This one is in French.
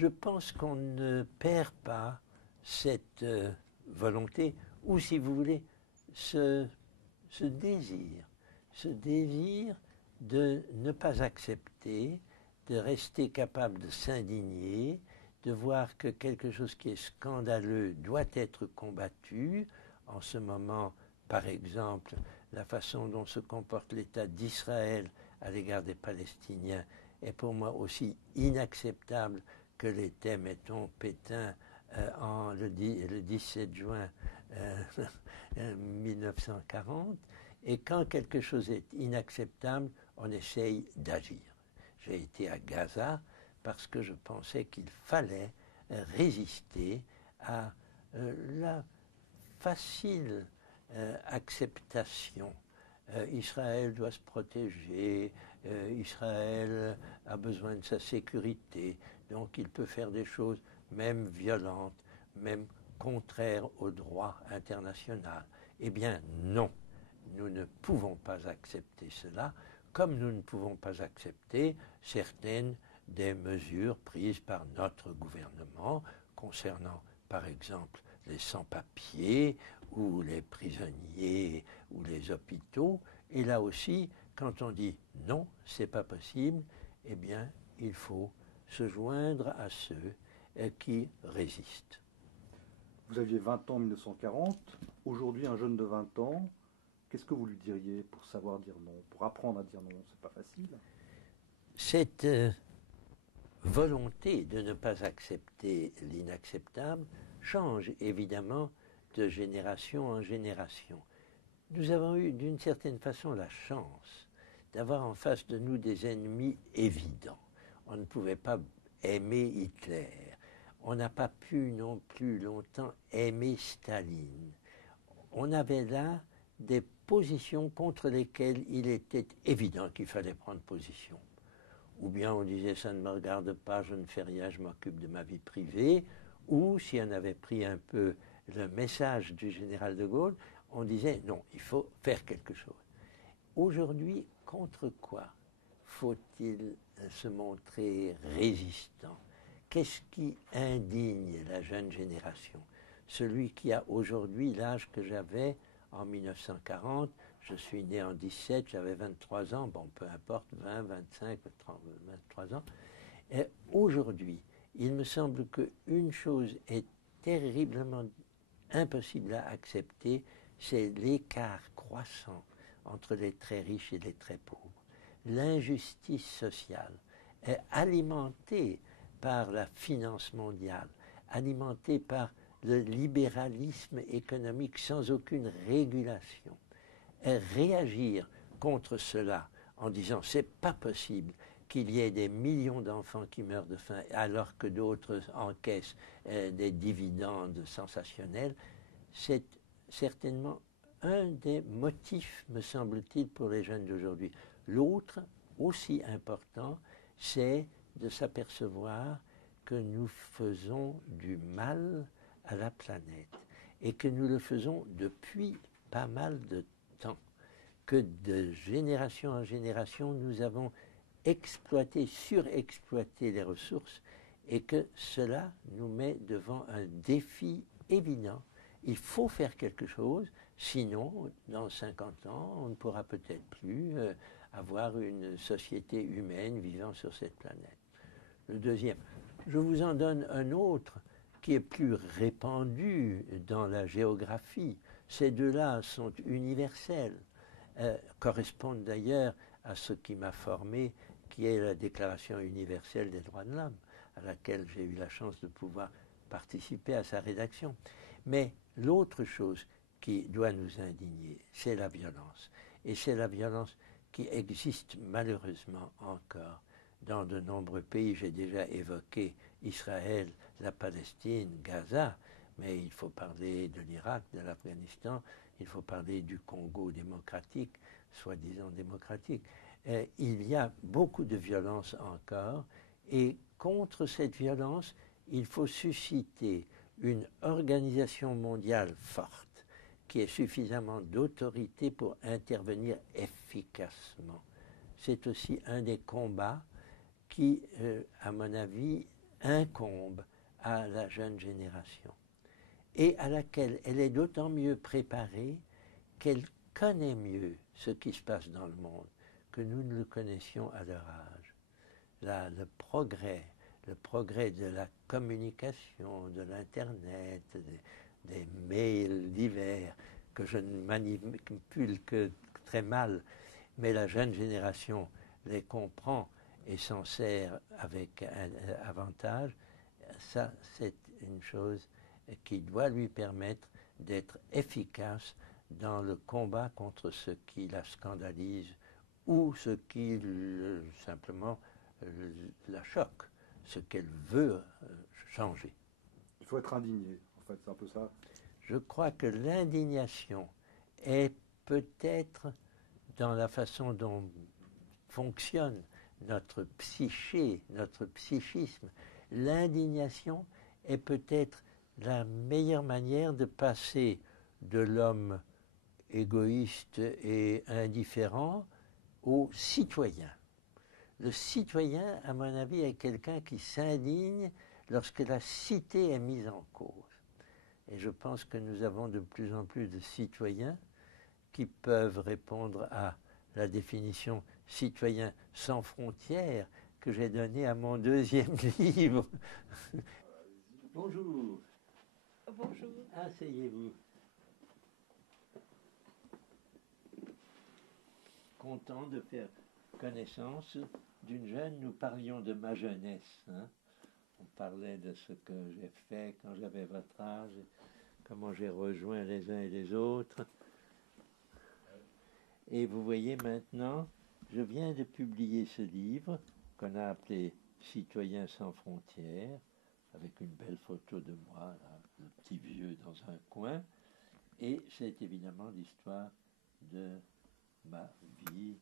Je pense qu'on ne perd pas cette volonté, ou si vous voulez, ce désir de ne pas accepter, de rester capable de s'indigner, de voir que quelque chose qui est scandaleux doit être combattu. En ce moment, par exemple, la façon dont se comporte l'État d'Israël à l'égard des Palestiniens est pour moi aussi inacceptable que l'était, mettons, Pétain le 17 juin 1940. Et quand quelque chose est inacceptable, on essaye d'agir. J'ai été à Gaza parce que je pensais qu'il fallait résister à la facile acceptation. Israël doit se protéger, Israël a besoin de sa sécurité, donc il peut faire des choses même violentes, même contraires au droit international. Eh bien non, nous ne pouvons pas accepter cela, comme nous ne pouvons pas accepter certaines des mesures prises par notre gouvernement concernant, par exemple, les sans-papiers ou les prisonniers ou les hôpitaux. Et là aussi, quand on dit non, c'est pas possible, eh bien, il faut se joindre à ceux qui résistent. Vous aviez 20 ans en 1940. Aujourd'hui, un jeune de 20 ans, qu'est-ce que vous lui diriez pour savoir dire non, pour apprendre à dire non? C'est pas facile. Cette volonté de ne pas accepter l'inacceptable change évidemment de génération en génération. Nous avons eu d'une certaine façon la chance d'avoir en face de nous des ennemis évidents. On ne pouvait pas aimer Hitler. On n'a pas pu non plus longtemps aimer Staline. On avait là des positions contre lesquelles il était évident qu'il fallait prendre position. Ou bien on disait ça ne me regarde pas, je ne fais rien, je m'occupe de ma vie privée. Ou si on avait pris un peu le message du général de Gaulle, on disait non, il faut faire quelque chose. Aujourd'hui, contre quoi faut-il se montrer résistant? Qu'est-ce qui indigne la jeune génération? Celui qui a aujourd'hui l'âge que j'avais en 1940, je suis né en 17, j'avais 23 ans, bon, peu importe, 20, 25, 30, 23 ans. Et aujourd'hui, il me semble qu'une chose est terriblement impossible à accepter, c'est l'écart croissant entre les très riches et les très pauvres. L'injustice sociale est alimentée par la finance mondiale, alimentée par le libéralisme économique sans aucune régulation. Et réagir contre cela en disant c'est pas possible qu'il y ait des millions d'enfants qui meurent de faim alors que d'autres encaissent des dividendes sensationnels, c'est certainement un des motifs, me semble-t-il, pour les jeunes d'aujourd'hui. L'autre, aussi important, c'est de s'apercevoir que nous faisons du mal à la planète et que nous le faisons depuis pas mal de temps, que de génération en génération nous avons exploité, surexploité les ressources et que cela nous met devant un défi évident. Il faut faire quelque chose, sinon, dans 50 ans, on ne pourra peut-être plus avoir une société humaine vivant sur cette planète. Le deuxième, je vous en donne un autre qui est plus répandu dans la géographie. Ces deux-là sont universels, correspondent d'ailleurs à ce qui m'a formé, qui est la Déclaration universelle des droits de l'homme, à laquelle j'ai eu la chance de pouvoir participer à sa rédaction. Mais l'autre chose qui doit nous indigner, c'est la violence. Et c'est la violence qui existe malheureusement encore dans de nombreux pays. J'ai déjà évoqué Israël, la Palestine, Gaza, mais il faut parler de l'Irak, de l'Afghanistan, il faut parler du Congo démocratique, soi-disant démocratique. Il y a beaucoup de violence encore, et contre cette violence, il faut susciter une organisation mondiale forte, qui ait suffisamment d'autorité pour intervenir efficacement. C'est aussi un des combats qui, à mon avis, incombe à la jeune génération et à laquelle elle est d'autant mieux préparée qu'elle connaît mieux ce qui se passe dans le monde que nous ne le connaissions à leur âge. Là, le progrès de la communication, de l'Internet, des mails divers que je ne manipule que très mal, mais la jeune génération les comprend et s'en sert avec un avantage, ça c'est une chose qui doit lui permettre d'être efficace dans le combat contre ce qui la scandalise ou ce qui simplement la choque, ce qu'elle veut changer. Il faut être indigné, en fait, c'est un peu ça. Je crois que l'indignation est peut-être dans la façon dont fonctionne notre psyché, notre psychisme. L'indignation est peut-être la meilleure manière de passer de l'homme égoïste et indifférent au citoyen. Le citoyen, à mon avis, est quelqu'un qui s'indigne lorsque la cité est mise en cause. Et je pense que nous avons de plus en plus de citoyens qui peuvent répondre à la définition citoyen sans frontières que j'ai donnée à mon deuxième livre. Bonjour. Bonjour. Asseyez-vous. Content de faire connaissance d'une jeune. Nous parlions de ma jeunesse. Hein. On parlait de ce que j'ai fait quand j'avais votre âge, comment j'ai rejoint les uns et les autres. Et vous voyez maintenant, je viens de publier ce livre qu'on a appelé Citoyens sans frontières, avec une belle photo de moi, là, le petit vieux dans un coin. Et c'est évidemment l'histoire de ma vie